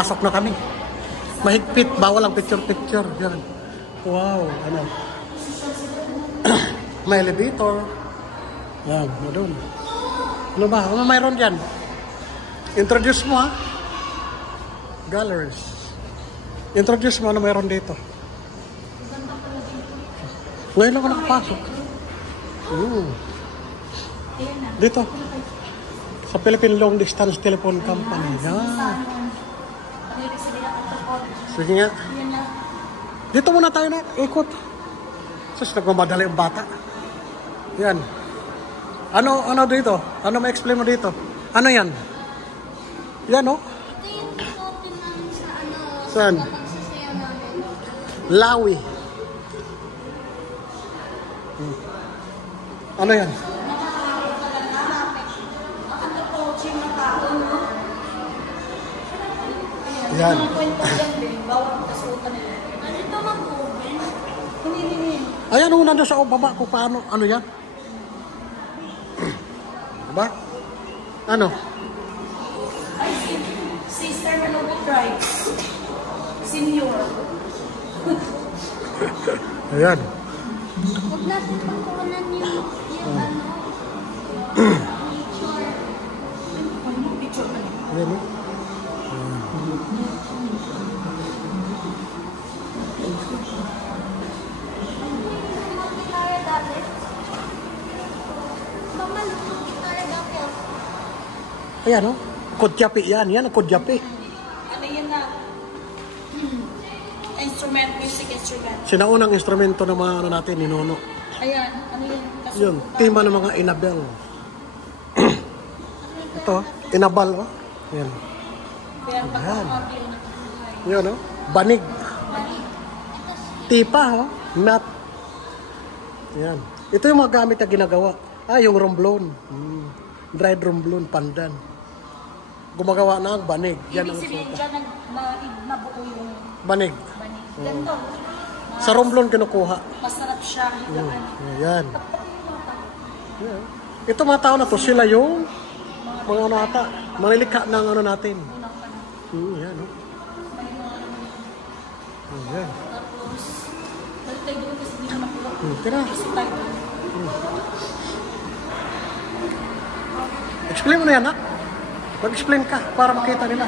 Papasok na kami. Mahigpit, bawal ang picture-picture. Yan. Wow, ano. May elevator. Yan, doon. Ano ba? Ano mayroon dyan? Introduce mo, ha? Galleries. Introduce mo ano mayroon dito. Ngayon ako nakapasok. Dito. Sa Philippine Long Distance Telephone Company. Yan. Sige nga. Dito muna tayo na. Ikot. Sus, nagmamadali ang bata. Yan. Ano dito? Ano ma-explain mo dito? Ano yan? Yan, no? Ito yung open namin sa ano. Saan? Pagsasayaw namin. Lawi. Ano yan? Yan. Ano ito mag-open? Ayan, una doon sa baba ko paano. Ano yan? Diba? Ano? Ay, Sister Manobo Drive. Senior. Ayan. Huwag natin pagkukunan yung ano. Picture ka na. Ayan, no? Gitara dati. Mama, lutong gitara dati. Ayan, no? Kodyapi yan. Yan ang kodyapi. Ano yun na? Instrument, music instrument. Sinaunang instrumento ng mga ano natin, ni Nono. Ayan, ano yun? Yun, tema ng mga inabel. Ito, inabal, oh. Yan. Kaya pagkakabili na buhay. Yan, no? Banig. Tipa, oh. Nut. Yan. Ito yung mga gamit na ginagawa. Yung romblon. Dried romblon, pandan. Gumagawa na ang banig. Yan Ibig ang sabihin suta. dyan nabuo yung Banig. banig. Ganito. Sa romblon kinukuha. Masarap siya. Higaan. Yan. Yan. Ito mga tao na to, sila yung mga ano ata, manilikha ng ano natin. Yan, no? Yan. Tapos, balik tayo doon kasi hindi na makuha. Tira. Kasi tayo doon. Explain mo na yan, ha? Mag-explain ka para makita nila.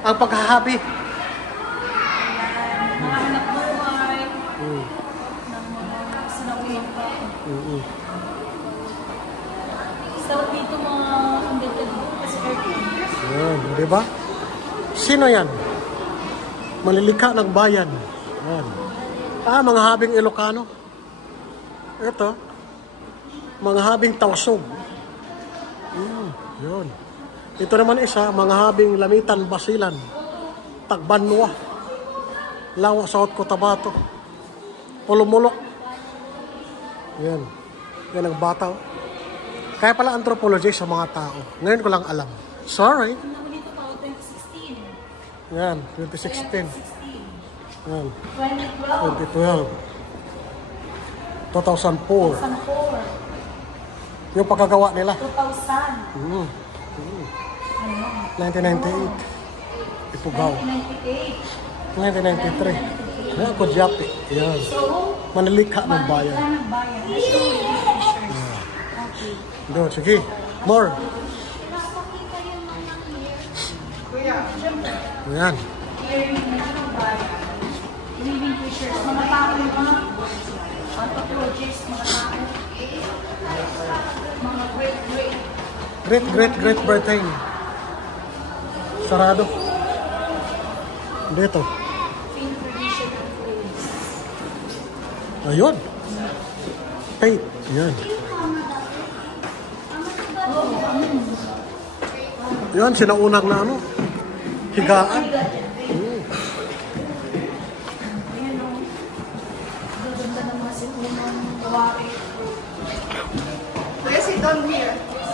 Ang paghahabi. Mga anak buhay. Ng mga sinaulang pa. Sarap dito mga contented book kasi aircon. Yan, di ba? Sino yan? Malilikha ng bayan. Yan. Mga habing Ilocano. Ito. Mga habing Tausog. Yun. Ito naman isa, mga habing Lamitan, Basilan. Tagbanwa. Lawa, South Cotabato. Pulumulok. Yan. Yan ang bata. Kaya pala anthropology sa mga tao. Ngayon ko lang alam. Sorry. Naman dito pa, 2016. Yan, 2016. 2016. Yan, 2012. 2012. 2004. 2004. Yung pagkagawa nila. 2000. 1998. Ipugaw. 1998. 1993. Yan, Kodyapi. Yan. So, Manilikha ng bayan. ng bayan. Let's show you the pictures. Okay. Doon, sige. More. Napakita yung mga here. Yan. Here yung ng bayan. Living pictures. Mga tao yung mga anthropologists, mga tao. Mga Great Britain. Sarado. Dito. film tradition and place. Ayun. Paint. Yan. Yan, sinaunang na ano. Higaan. Ayan o. Gaganda ng mga sikunang kawari.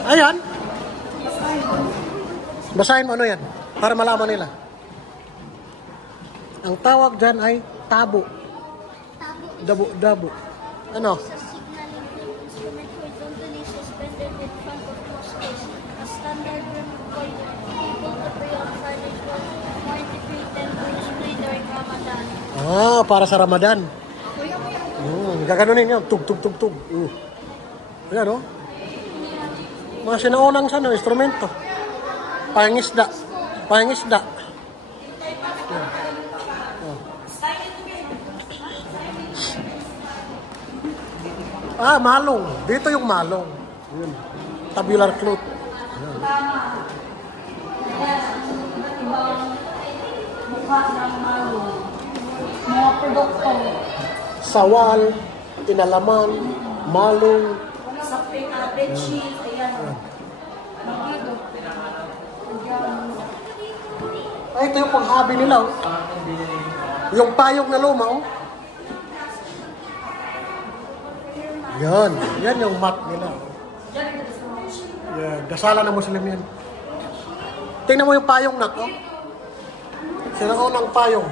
Ayan. Basahin mo ano yan. Para malaman nila. Ang tawag dyan ay tabo. Tabo Dabo. Ano? is a signaling instrument horizontally suspended in front of Moscow. A standard for people to pray on Fridays was worn Ah, para sa Ramadan. Gaganunin yun. Tug, tug, tug, tug. Ayan, oh. Mga sinaunang sa instrumento. Pangisda. Pangisda. Ah, malong. Dito yung malong. Yun. Tabular flute. Tama. Yes, iba't ibang mukha ng malong. Mga produkto. Sawal, inalaman, malong. Sa bedsheet, ayan. Ay, ito yung panghabi nila, oh. Yung payong na luma, oh. Yan. Yan yung mat nila. Yan. Dasalan ng Muslim yan. Tingnan mo yung payong nak, oh. Sinaunang payong.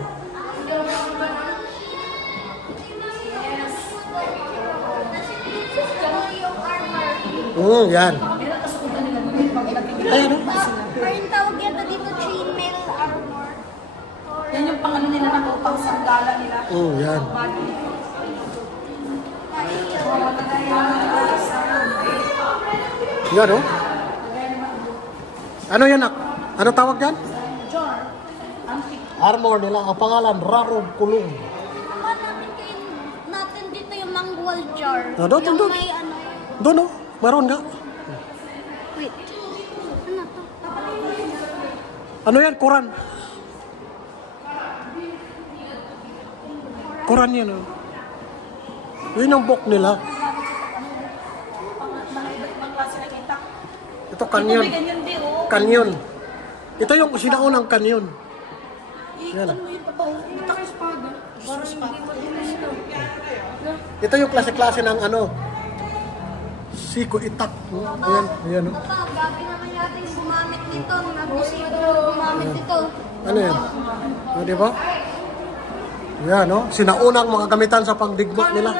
Yan. Ayun, oh. Parang tawag yata dito chainmail armor. Yan yung pang-ano nila ng upang sanggala nila. Yan. Yan, oh. Ano yan, nak? Ano tawag yan? Jar. Antique. Armor nila. Ang pangalan, Rarob Kulong. Natin dito yung mangual jar. Doon. Yung may ano. Doon, oh. Maroon nga. Wait. Ano to? Ano yan? Quran. Quran yan, oh. Yun yung book nila. Mga iba't ibang klase ng itak. Ito, kanyon. Ito may ganyan din, oh. Kanyon. Ito yung sinaunang kanyon. Yan. Ano yung papaw? Itak yung espada. Parang hindi mo din ito. Ito yung klase-klase ng ano. Siko itak. Ayan, ayan. Oh. Papa, gabi naman natin gumamit nito. Nabisito gumamit nito. Ano yan? O, di ba? Yan, no? Sinaunang mga gamitan sa pangdigma nila.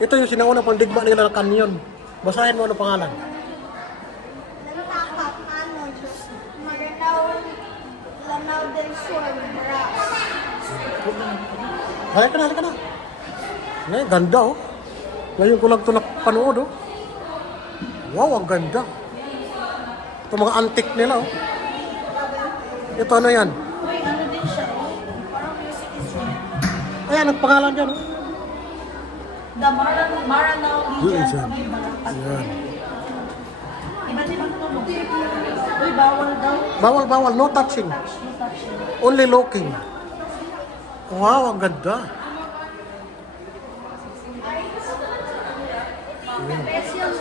Ito yung sinaunang pangdigma nila ng kanyon. Basahin mo ano pangalan. Lantakap, ano, Lanaw del Sur, Brass. Halika na. Ay, ganda, oh. Ngayon ko lang ito napanood, oh. Wow, ang ganda. Ito mga antique nila, oh. Ito ano yan? Uy, ano din siya, oh. Parang music instrument. Ayan, ang pangalan dyan, oh. The Maranao Legion. Yan. May balakad. Ayan. Iba't ibang tulog. Uy, bawal daw. Bawal. No touching. No touching. Only looking. Wow, ang ganda. The best yung...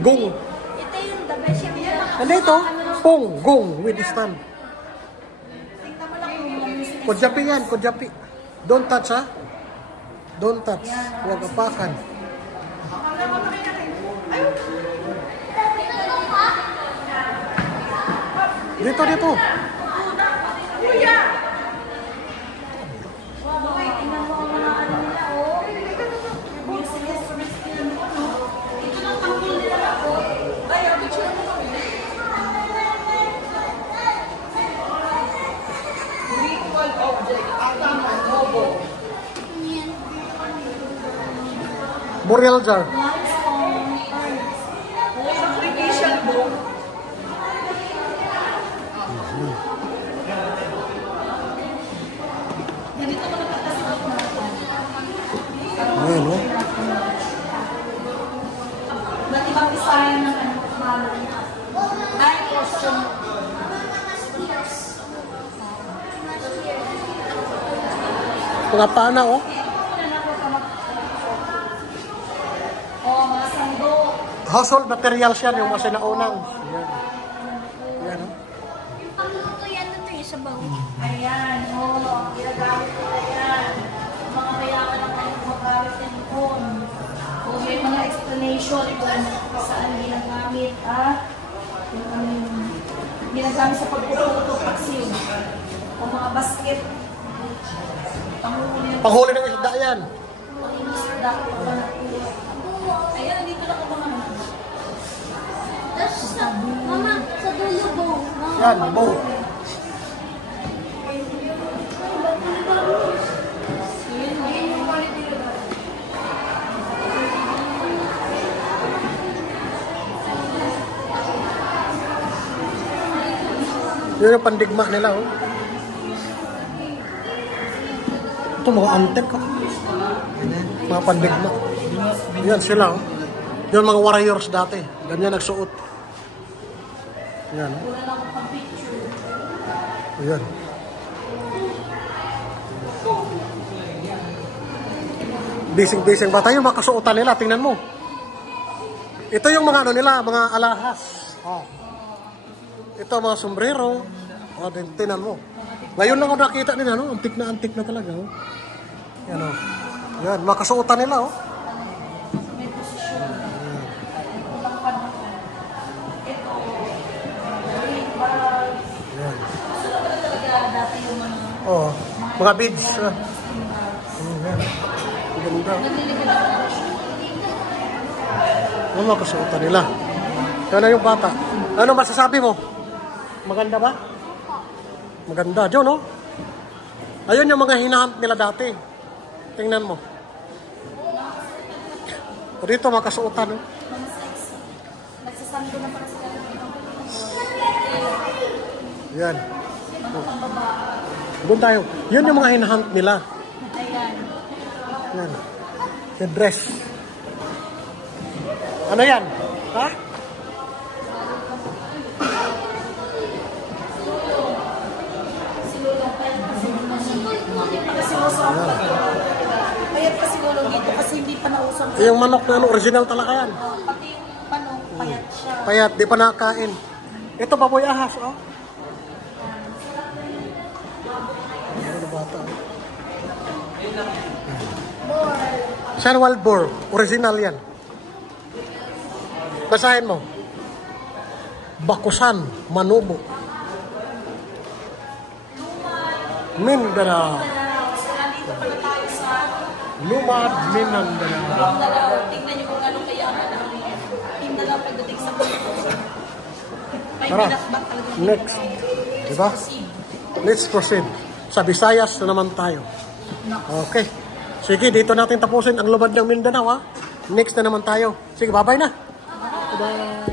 Gong. Ito yung the best yung... Nandito, pong, gong, with stand. Tingnan mo lang kung may music. Kodyapi yan, kodyapi. Don't touch, ha? Don't touch. Huwag apakan. Dito. Uy, tingnan mo ang mga ano nila, oh. Music instruments nila. Ito lang tanggol nila lang, oh. Ay, ang picture mo kami. Ritual object. Atama, nobo. Yan. Burial jar. Limestone. Sacrificial book. Ganito ko nagkakasabot natin. Ayan, no? Ba't ibang design ng ano, malong? Ay, costume. Mga pana, oh. Oh, mga sando. Household materials yan, yung mga sinaunang. Ayan. Ayan, no? Yung pangluto yan ito yung sabaw. Ayan, oh, ginagamit ko na yan. Mga mayaman ang kanyang magamit yan doon. Kung may mga explanation kung saan ginagamit, yung ano yung ginagamit sa pagpuputo, paksiw. O mga basket. Panghuli ng Panghuli ng isda yan. isda. Ayan, dito lang ako mga. Tapos sa, mama, sa dulo bow. Yan, bow. Yun yung pandigma nila, oh. Ito mga antek, oh. Mga pandigma. Yan sila, oh. Yun mga warriors dati. Ganyan nagsuot. Yan. Yan. Bising-bising ba tayo makasuotan nila? Tingnan mo. Ito yung mga ano nila, mga alahas. Oh. Ito mga sombrero. Oh, tingnan mo. Ngayon lang ako nakita nila, no? Antik na talaga, oh. Yan, oh. Yan, makasuotan nila, oh. Yan. Oh, mga beads. Yan. Ganda. Ano makasuotan nila? Yan na yung bata. Ano masasabi mo? Maganda ba? Maganda. Diyo, no? Ayun yung mga hinahunt nila dati. Tingnan mo. O dito, makasuotan, no? Yan. Doon tayo. Yun yung mga hinahunt nila. Yan. Yung dress. Ano yan? Ha? Payat pa siguro dito kasi hindi pa nausap. Yung manok na ano, original talaga yan. Pati yung manok, payat siya. Payat, di pa nakakain. Ito, baboy ahas, oh. Ano bata, oh. San Wild Boar, original yan. Basahin mo. Bakusan, Manubo. Mindanao. Lumad, Mindanao. Tingnan niyo kung anong kayaman ang Mindanao pagdating sa mundo. Tara, next. Diba? Let's proceed. Sa Visayas na naman tayo. Okay. Sige, dito natin tapusin ang lubad ng Mindanao, ha? Next na naman tayo. Sige, bye-bye na. Bye-bye.